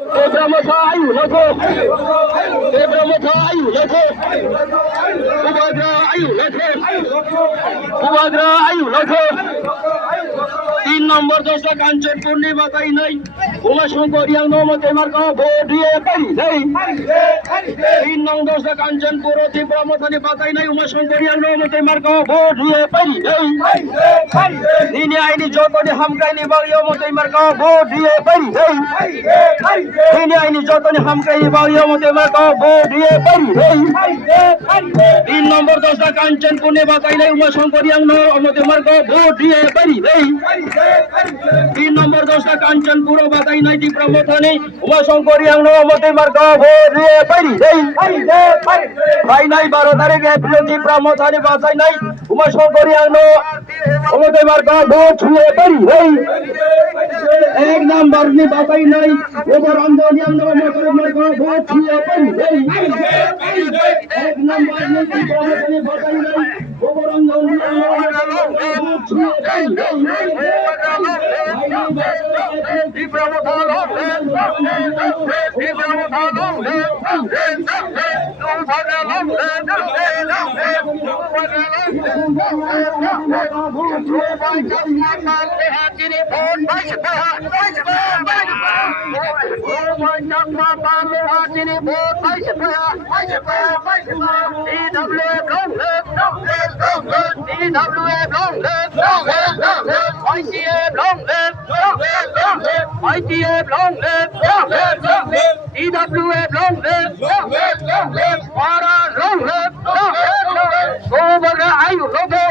Ebrahmata ayu lako, Ebrahmata ayu lako, Ubadra ayu lako, Ubadra ayu lako. 3 নম্বর দশটা কাঞ্চনপুর নির্বাচনী নাই উমাশঙ্কর ইয়াংমতে মার্কা ভোট দিয়ে পারি নাই 3 নং দশটা কাঞ্চনপুর তীব্রমথানি বাতাই নাই উমাশঙ্কর ইয়াংমতে মার্কা ভোট দিয়ে পারি নাই নিনি আইনি যতনি হামকাইনি বাড়িও মতে মার্কা ভোট দিয়ে পারি নাই নিনি আইনি যতনি হামকাইনি বাড়িও মতে মার্কা ভোট দিয়ে পারি নাই 3 নম্বর দশটা কাঞ্চনপুর নির্বাচনী নাই উমাশঙ্কর ইয়াংমতে মার্কা ভোট দিয়ে পারি নাই 3 নম্বর দশটা কাঞ্চনপুর বাতাই নাই তীব্রমথানি উমাশঙ্কর ইয়াংমতে মার্কা ভোট দিয়ে পারি নাই নাই 12 তারিখ এপ্রিল তীব্রমথানি বাতাই নাই উমাশঙ্কর ইয়াংমতে মার্কা ভোট ছুঁয়ে পারি নাই 1 নম্বর নি বাতাই নাই ওপর আন্দোলন ইয়াংমতে মার্কা ভোট ছুঁয়ে পারি নাই 1 নম্বর নি তীব্রমথানি বাতাই নাই ওপর আন্দোলন ইয়াংমতে মার্কা ভোট ছুঁয়ে পারি নাই ITF long live, EWF long live, para long live, over the ayu logo,